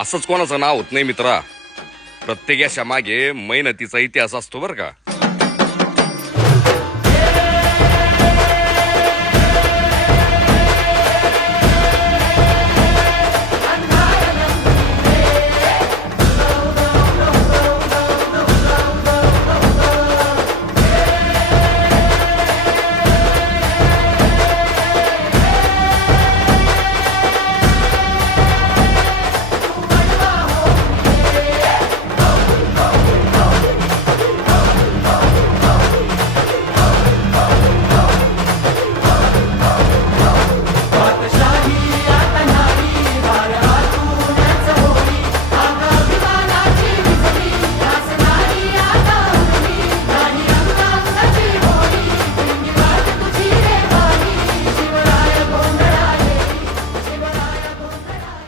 असंच कोणाचं नाव होत नाही मित्रा. प्रत्येक यशा मागे मेहनतीचा इतिहास असतो बरं का.